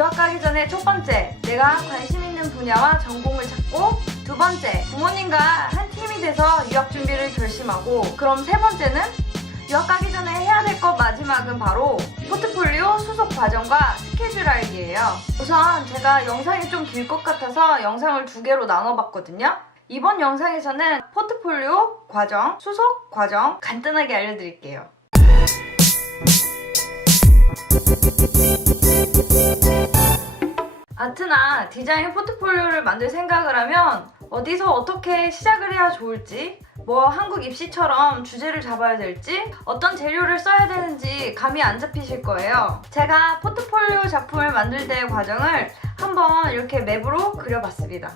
유학 가기 전에 첫 번째, 내가 관심 있는 분야와 전공을 찾고, 두 번째, 부모님과 한 팀이 돼서 유학 준비를 결심하고, 그럼 세 번째는 유학 가기 전에 해야 될 것 마지막은 바로 포트폴리오 수속 과정과 스케줄 알기예요. 우선 제가 영상이 좀 길 것 같아서 영상을 두 개로 나눠봤거든요. 이번 영상에서는 포트폴리오 과정, 수속 과정 간단하게 알려드릴게요. 아트나 디자인 포트폴리오를 만들 생각을 하면 어디서 어떻게 시작을 해야 좋을지, 뭐 한국 입시처럼 주제를 잡아야 될지, 어떤 재료를 써야 되는지 감이 안 잡히실 거예요. 제가 포트폴리오 작품을 만들 때의 과정을 한번 이렇게 맵으로 그려봤습니다.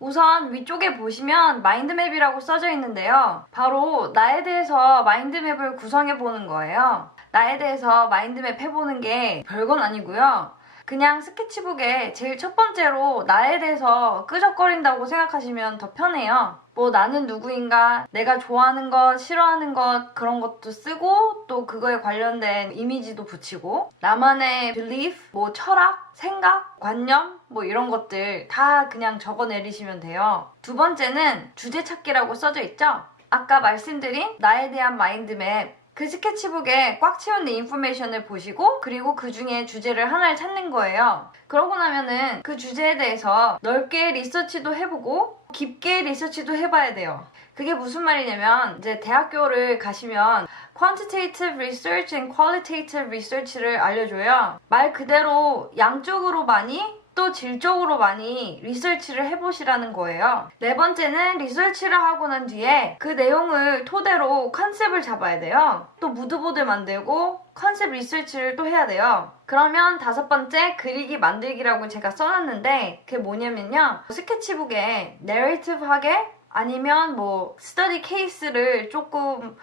우선 위쪽에 보시면 마인드맵이라고 써져 있는데요. 바로 나에 대해서 마인드맵을 구성해 보는 거예요. 나에 대해서 마인드맵 해보는 게 별건 아니고요. 그냥 스케치북에 제일 첫 번째로 나에 대해서 끄적거린다고 생각하시면 더 편해요. 뭐 나는 누구인가, 내가 좋아하는 것, 싫어하는 것 그런 것도 쓰고, 또 그거에 관련된 이미지도 붙이고, 나만의 belief, 뭐 철학, 생각, 관념 뭐 이런 것들 다 그냥 적어내리시면 돼요. 두 번째는 주제 찾기라고 써져 있죠? 아까 말씀드린 나에 대한 마인드맵, 그 스케치북에 꽉 채운 인포메이션을 보시고, 그리고 그 중에 주제를 하나를 찾는 거예요. 그러고 나면은 그 주제에 대해서 넓게 리서치도 해보고 깊게 리서치도 해봐야 돼요. 그게 무슨 말이냐면, 이제 대학교를 가시면 quantitative research and qualitative research를 알려줘요. 말 그대로 양쪽으로 많이 또 질적으로 많이 리서치를 해보시라는 거예요. 네 번째는 리서치를 하고 난 뒤에 그 내용을 토대로 컨셉을 잡아야 돼요. 또 무드보드 만들고 컨셉 리서치를 또 해야 돼요. 그러면 다섯 번째, 그리기 만들기라고 제가 써놨는데, 그게 뭐냐면요, 스케치북에 내러티브하게 아니면 뭐 스터디 케이스를 조금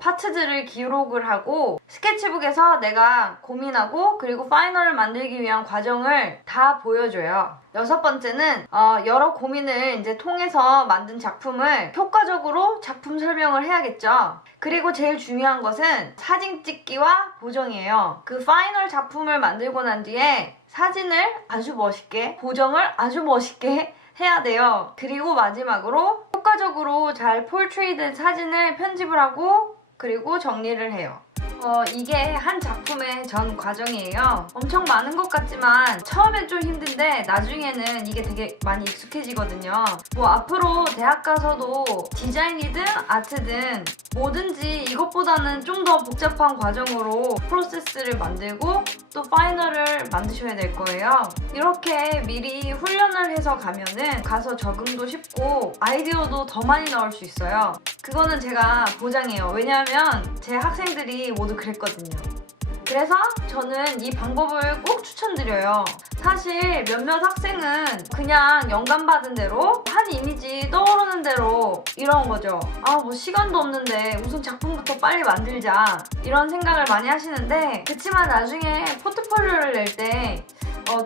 파트들을 기록을 하고, 스케치북에서 내가 고민하고 그리고 파이널을 만들기 위한 과정을 다 보여줘요. 여섯 번째는 여러 고민을 이제 통해서 만든 작품을 효과적으로 작품 설명을 해야겠죠. 그리고 제일 중요한 것은 사진 찍기와 보정이에요. 그 파이널 작품을 만들고 난 뒤에 사진을 아주 멋있게, 보정을 아주 멋있게 해야 돼요. 그리고 마지막으로 효과적으로 잘 포트레이된 사진을 편집을 하고 그리고 정리를 해요. 이게 한 작품의 전 과정이에요. 엄청 많은 것 같지만 처음엔 좀 힘든데 나중에는 이게 되게 많이 익숙해지거든요. 뭐 앞으로 대학 가서도 디자인이든 아트든 뭐든지 이것보다는 좀 더 복잡한 과정으로 프로세스를 만들고 또 파이널을 만드셔야 될 거예요. 이렇게 미리 훈련을 해서 가면은 가서 적응도 쉽고 아이디어도 더 많이 나올 수 있어요. 그거는 제가 보장해요. 왜냐하면 제 학생들이 모두 그랬거든요. 그래서 저는 이 방법을 꼭 추천드려요. 사실 몇몇 학생은 그냥 영감받은 대로 한 이미지 떠오르는 대로 이런 거죠. 뭐 시간도 없는데 우선 작품부터 빨리 만들자, 이런 생각을 많이 하시는데, 그치만 나중에 포트폴리오를 낼 때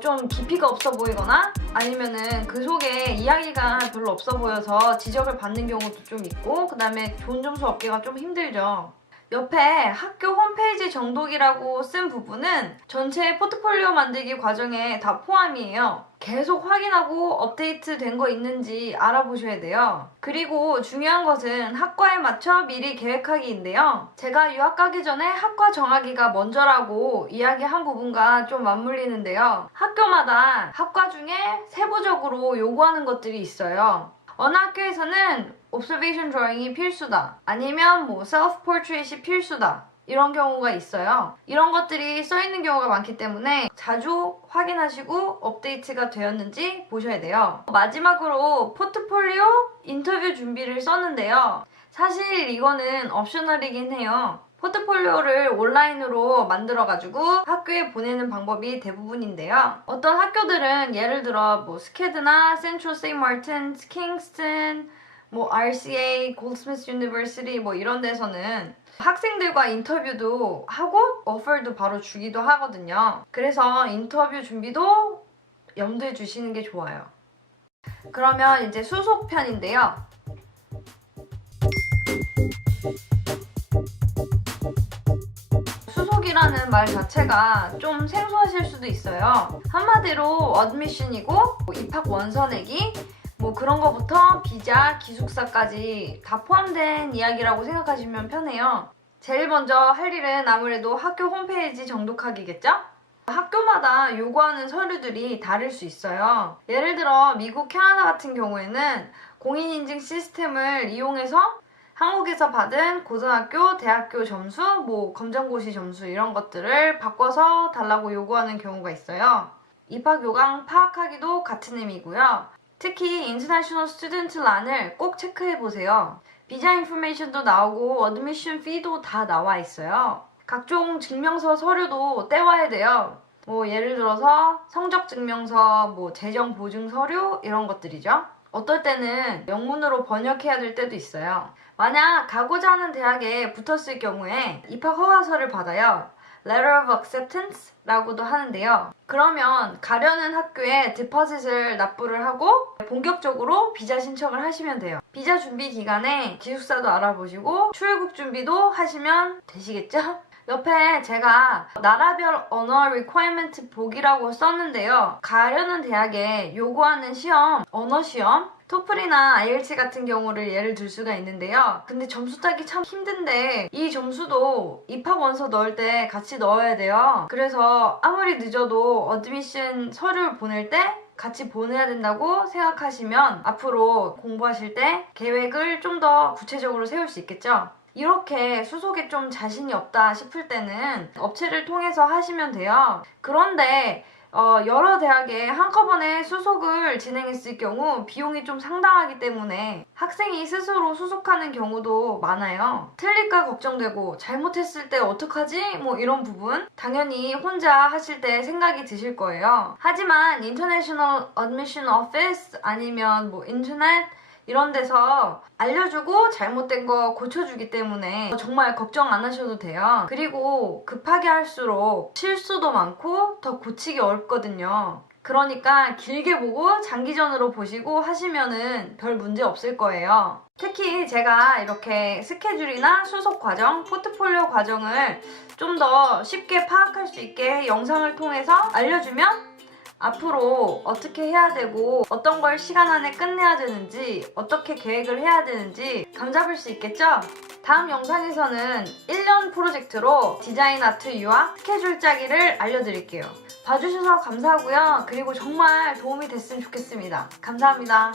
좀 깊이가 없어 보이거나 아니면은 그 속에 이야기가 별로 없어 보여서 지적을 받는 경우도 좀 있고, 그 다음에 좋은 점수 얻기가 좀 힘들죠. 옆에 학교 홈페이지 정독이라고 쓴 부분은 전체 포트폴리오 만들기 과정에 다 포함이에요. 계속 확인하고 업데이트 된 거 있는지 알아보셔야 돼요. 그리고 중요한 것은 학과에 맞춰 미리 계획하기인데요. 제가 유학 가기 전에 학과 정하기가 먼저라고 이야기한 부분과 좀 맞물리는데요. 학교마다 학과 중에 세부적으로 요구하는 것들이 있어요. 어느 학교에서는 observation drawing이 필수다, 아니면 뭐 self portrait이 필수다, 이런 경우가 있어요. 이런 것들이 써있는 경우가 많기 때문에 자주 확인하시고 업데이트가 되었는지 보셔야 돼요. 마지막으로 포트폴리오 인터뷰 준비를 썼는데요. 사실 이거는 옵셔널이긴 해요. 포트폴리오를 온라인으로 만들어가지고 학교에 보내는 방법이 대부분인데요. 어떤 학교들은 예를 들어 뭐 스캐드나 센트럴 세인트 마틴, 킹스턴, 뭐 RCA, 골드스미스 유니버시티 뭐 이런 데서는 학생들과 인터뷰도 하고 오퍼도 바로 주기도 하거든요. 그래서 인터뷰 준비도 염두에 주시는 게 좋아요. 그러면 이제 수속편인데요. 수속이라는 말 자체가 좀 생소하실 수도 있어요. 한마디로 admission이고 입학 원서 내기 뭐 그런 거부터 비자, 기숙사까지 다 포함된 이야기라고 생각하시면 편해요. 제일 먼저 할 일은 아무래도 학교 홈페이지 정독하기겠죠? 학교마다 요구하는 서류들이 다를 수 있어요. 예를 들어 미국, 캐나다 같은 경우에는 공인인증 시스템을 이용해서 한국에서 받은 고등학교, 대학교 점수, 뭐 검정고시 점수 이런 것들을 바꿔서 달라고 요구하는 경우가 있어요. 입학 요강 파악하기도 같은 의미고요. 특히 International Student 란을 꼭 체크해보세요. 비자 인포메이션도 나오고 어드미션 피도 다 나와 있어요. 각종 증명서 서류도 떼와야 돼요. 뭐 예를 들어서 성적 증명서, 뭐 재정 보증 서류 이런 것들이죠. 어떨 때는 영문으로 번역해야 될 때도 있어요. 만약 가고자 하는 대학에 붙었을 경우에 입학 허가서를 받아요. Letter of Acceptance 라고도 하는데요. 그러면 가려는 학교에 디포짓을 납부를 하고 본격적으로 비자 신청을 하시면 돼요. 비자 준비 기간에 기숙사도 알아보시고 출국 준비도 하시면 되시겠죠? 옆에 제가 나라별 언어 requirement 보기라고 썼는데요. 가려는 대학에 요구하는 시험, 언어 시험, 토플이나 IELTS 같은 경우를 예를 들 수가 있는데요. 근데 점수 따기 참 힘든데 이 점수도 입학 원서 넣을 때 같이 넣어야 돼요. 그래서 아무리 늦어도 어드미션 서류를 보낼 때 같이 보내야 된다고 생각하시면 앞으로 공부하실 때 계획을 좀 더 구체적으로 세울 수 있겠죠? 이렇게 수속에 좀 자신이 없다 싶을 때는 업체를 통해서 하시면 돼요. 그런데 여러 대학에 한꺼번에 수속을 진행했을 경우 비용이 좀 상당하기 때문에 학생이 스스로 수속하는 경우도 많아요. 틀릴까 걱정되고 잘못했을 때 어떡하지? 뭐 이런 부분 당연히 혼자 하실 때 생각이 드실 거예요. 하지만 International Admission Office 아니면 뭐 인터넷 이런 데서 알려주고 잘못된 거 고쳐주기 때문에 정말 걱정 안 하셔도 돼요. 그리고 급하게 할수록 실수도 많고 더 고치기 어렵거든요. 그러니까 길게 보고 장기전으로 보시고 하시면은 별 문제 없을 거예요. 특히 제가 이렇게 스케줄이나 수속 과정, 포트폴리오 과정을 좀 더 쉽게 파악할 수 있게 영상을 통해서 알려주면 앞으로 어떻게 해야 되고 어떤 걸 시간 안에 끝내야 되는지 어떻게 계획을 해야 되는지 감잡을 수 있겠죠? 다음 영상에서는 1년 프로젝트로 디자인 아트 유학 스케줄 짜기를 알려드릴게요. 봐주셔서 감사하고요. 그리고 정말 도움이 됐으면 좋겠습니다. 감사합니다.